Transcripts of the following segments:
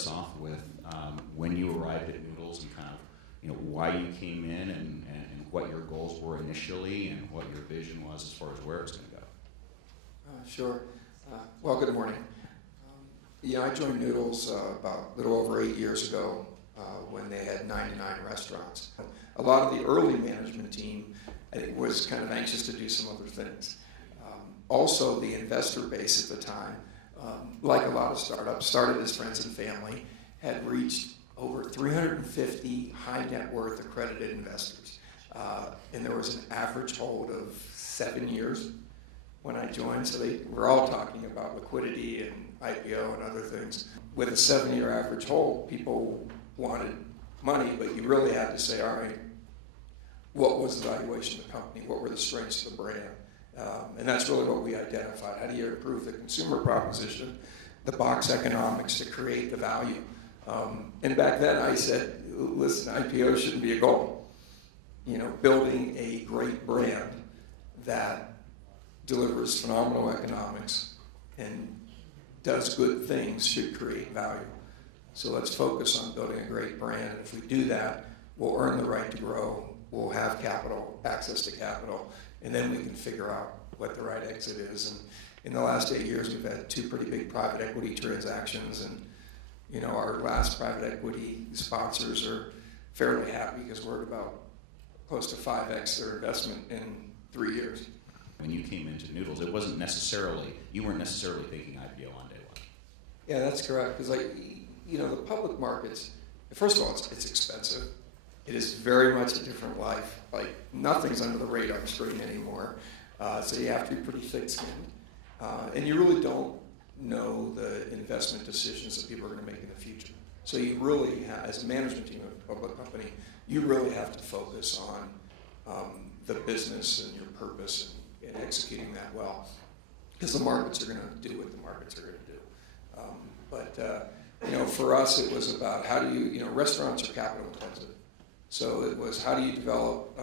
us off with when you arrived at Noodles and kind of, why you came in and what your goals were initially and what your vision was as far as where it was going to go. Sure. Well, good morning. I joined Noodles about a little over 8 years ago when they had 99 restaurants. A lot of the early management team, I think, was kind of anxious to do some other things. Also, the investor base at the time, like a lot of startups, started as friends and family, had reached over 350 high net worth accredited investors. And there was an average hold of 7 years when I joined, so they were all talking about liquidity and IPO and other things. With a 7-year average hold, people wanted money, but you really had to say, all right, what was the valuation of the company? What were the strengths of the brand? And that's really what we identified. How do you improve the consumer proposition, the box economics to create the value? And back then I said, listen, IPO shouldn't be a goal. Building a great brand that delivers phenomenal economics and does good things should create value. So let's focus on building a great brand. And if we do that, we'll earn the right to grow. We'll have capital, access to capital, and then we can figure out what the right exit is. And in the last 8 years, we've had 2 pretty big private equity transactions, and our last private equity sponsors are fairly happy because we're at about close to 5x their investment in 3 years. When you came into Noodles, it wasn't necessarily, you weren't necessarily thinking IPO on day one. Yeah, that's correct. Because the public markets, first of all, it's expensive. It is very much a different life. Like, nothing's under the radar screen anymore. So you have to be pretty thick-skinned. And you really don't know the investment decisions that people are going to make in the future. So you really have, as a management team of a public company, you really have to focus on the business and your purpose and executing that well. Because the markets are going to do what the markets are going to do. For us, it was about how do you, restaurants are capital intensive. So it was how do you develop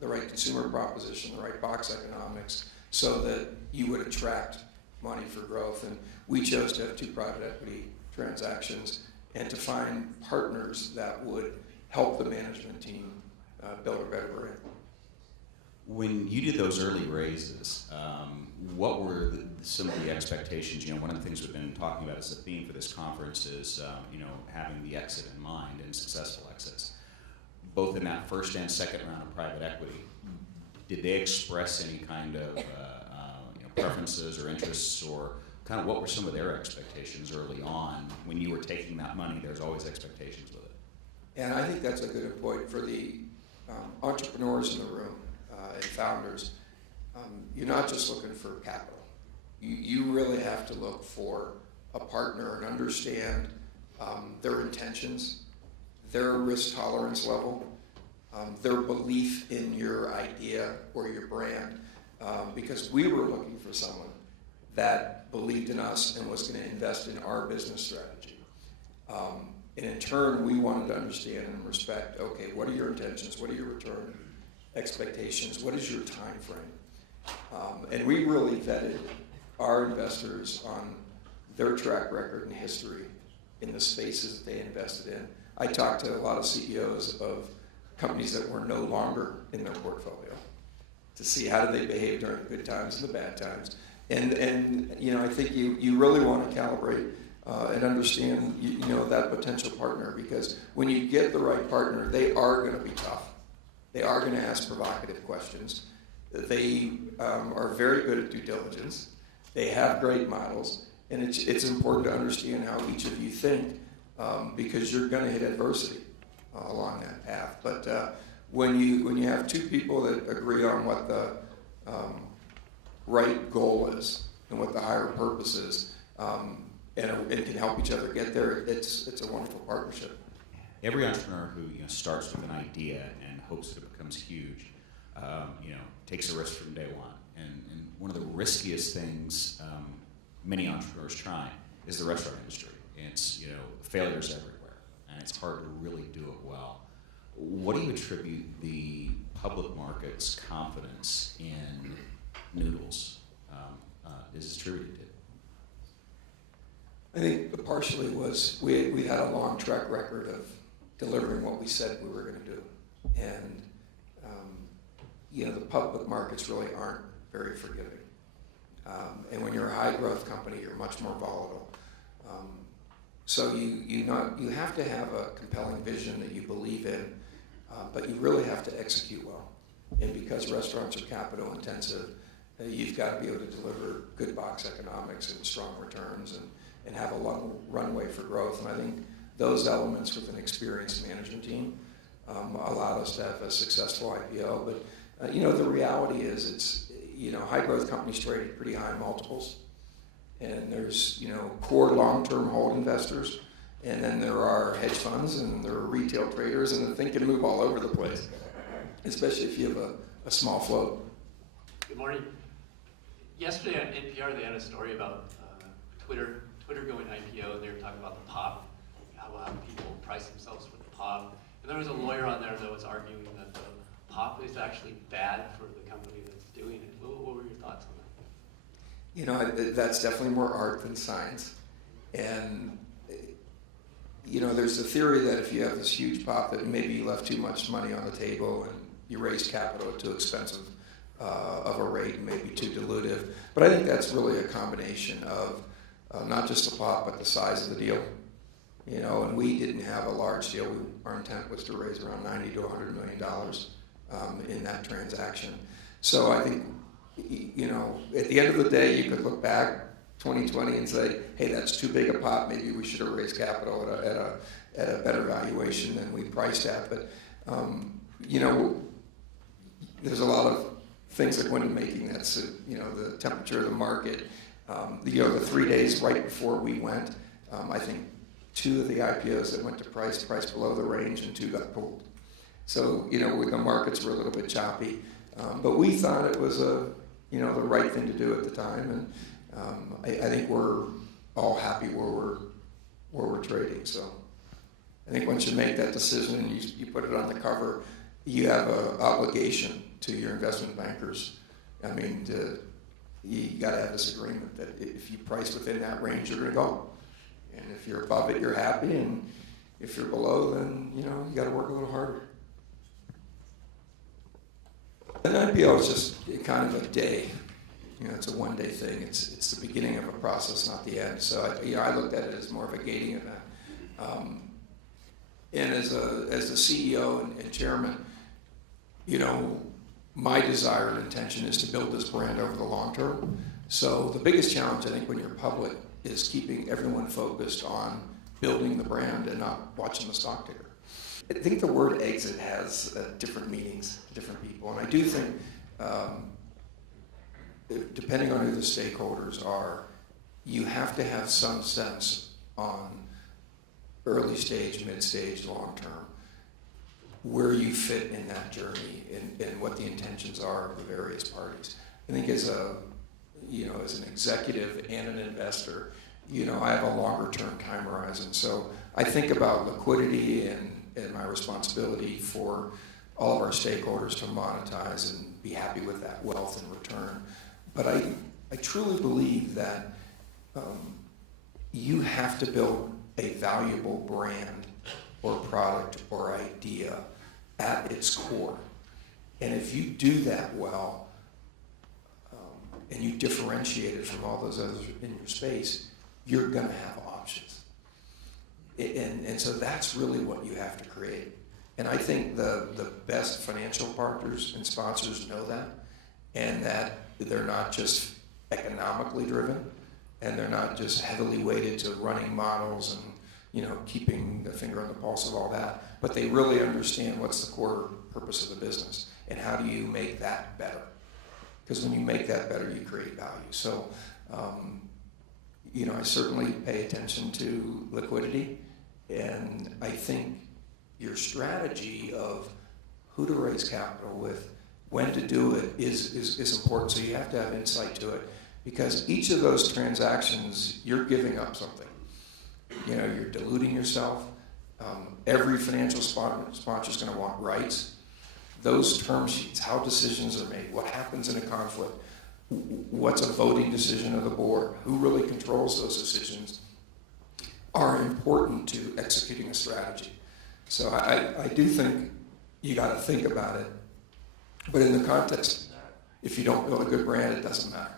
the right consumer proposition, the right box economics, so that you would attract money for growth. And we chose to have 2 private equity transactions and to find partners that would help the management team build a better brand. When you did those early raises, what were some of the expectations? One of the things we've been talking about as the theme for this conference is, having the exit in mind and successful exits. Both in that first and second round of private equity, did they express any kind of preferences or interests, or kind of what were some of their expectations early on? When you were taking that money, there's always expectations with it. And I think that's a good point for the entrepreneurs in the room and founders. You're not just looking for capital. You really have to look for a partner and understand their intentions, their risk tolerance level, their belief in your idea or your brand. Because we were looking for someone that believed in us and was going to invest in our business strategy. And in turn, we wanted to understand and respect, okay, what are your intentions? What are your return expectations? What is your time frame? And we really vetted our investors on their track record and history in the spaces that they invested in. I talked to a lot of CEOs of companies that were no longer in their portfolio to see how did they behave during the good times and the bad times. And I think you really want to calibrate and understand that potential partner, because when you get the right partner, they are going to be tough. They are going to ask provocative questions. They are very good at due diligence. They have great models, and it's important to understand how each of you think, because you're going to hit adversity along that path. But when you have 2 people that agree on what the right goal is and what the higher purpose is, and can help each other get there, it's a wonderful partnership. Every entrepreneur who starts with an idea and hopes that it becomes huge, takes a risk from day one. And one of the riskiest things many entrepreneurs try is the restaurant industry. It's failures everywhere, and it's hard to really do it well. What do you attribute the public market's confidence in Noodles is attributed to? I think partially was we had a long track record of delivering what we said we were going to do. And, the public markets really aren't very forgiving. And when you're a high growth company, you're much more volatile. So you have to have a compelling vision that you believe in, but you really have to execute well. And because restaurants are capital intensive, you've got to be able to deliver good box economics and strong returns and have a long runway for growth. And I think those elements with an experienced management team allowed us to have a successful IPO. But the reality is it's, high growth companies trade at pretty high multiples. And there's, core long-term hold investors. And then there are hedge funds and there are retail traders, and the thing can move all over the place, especially if you have a small float. Good morning. Yesterday on NPR, they had a story about Twitter going IPO, and they were talking about the pop, how people price themselves for the pop. And there was a lawyer on there that was arguing that the pop is actually bad for the company that's doing it. What were your thoughts on that? That's definitely more art than science. And, there's a theory that if you have this huge pop that maybe you left too much money on the table and you raised capital at too expensive of a rate and maybe too dilutive. But I think that's really a combination of not just the pop, but the size of the deal. And we didn't have a large deal. Our intent was to raise around $90 to $100 million in that transaction. So I think, at the end of the day, you could look back 2020 and say, hey, that's too big a pop. Maybe we should have raised capital at a better valuation than we priced at. But, there's a lot of things that went into making that. So, the temperature of the market, the 3 days right before we went, I think 2 of the IPOs that went to price below the range, and 2 got pulled. So, the markets were a little bit choppy. But we thought it was the right thing to do at the time. And I think we're all happy where we're trading. So I think once you make that decision and you put it on the cover, you have an obligation to your investment bankers. I mean, you got to have this agreement that if you price within that range, you're going to go. And if you're above it, you're happy. And if you're below, then, you got to work a little harder. An IPO is just kind of a day. It's a one-day thing. It's the beginning of a process, not the end. So I looked at it as more of a gating event. And as the CEO and chairman, my desire and intention is to build this brand over the long term. So the biggest challenge, I think, when you're public is keeping everyone focused on building the brand and not watching the stock ticker. I think the word exit has different meanings to different people. And I do think, depending on who the stakeholders are, you have to have some sense on early stage, mid stage, long term, where you fit in that journey and what the intentions are of the various parties. I think as an executive and an investor, I have a longer term time horizon. So I think about liquidity and my responsibility for all of our stakeholders to monetize and be happy with that wealth and return. But I truly believe that you have to build a valuable brand or product or idea at its core. And if you do that well, and you differentiate it from all those others in your space, you're going to have options. And so that's really what you have to create. And I think the best financial partners and sponsors know that, and that they're not just economically driven, and they're not just heavily weighted to running models and keeping the finger on the pulse of all that, but they really understand what's the core purpose of the business and how do you make that better. Because when you make that better, you create value. So, I certainly pay attention to liquidity, and I think your strategy of who to raise capital with, when to do it is important. So you have to have insight to it, because each of those transactions, you're giving up something. You're diluting yourself. Every financial sponsor is going to want rights. Those term sheets, how decisions are made, what happens in a conflict, what's a voting decision of the board, who really controls those decisions, are important to executing a strategy. So I do think you got to think about it, but in the context of that, if you don't build a good brand, it doesn't matter.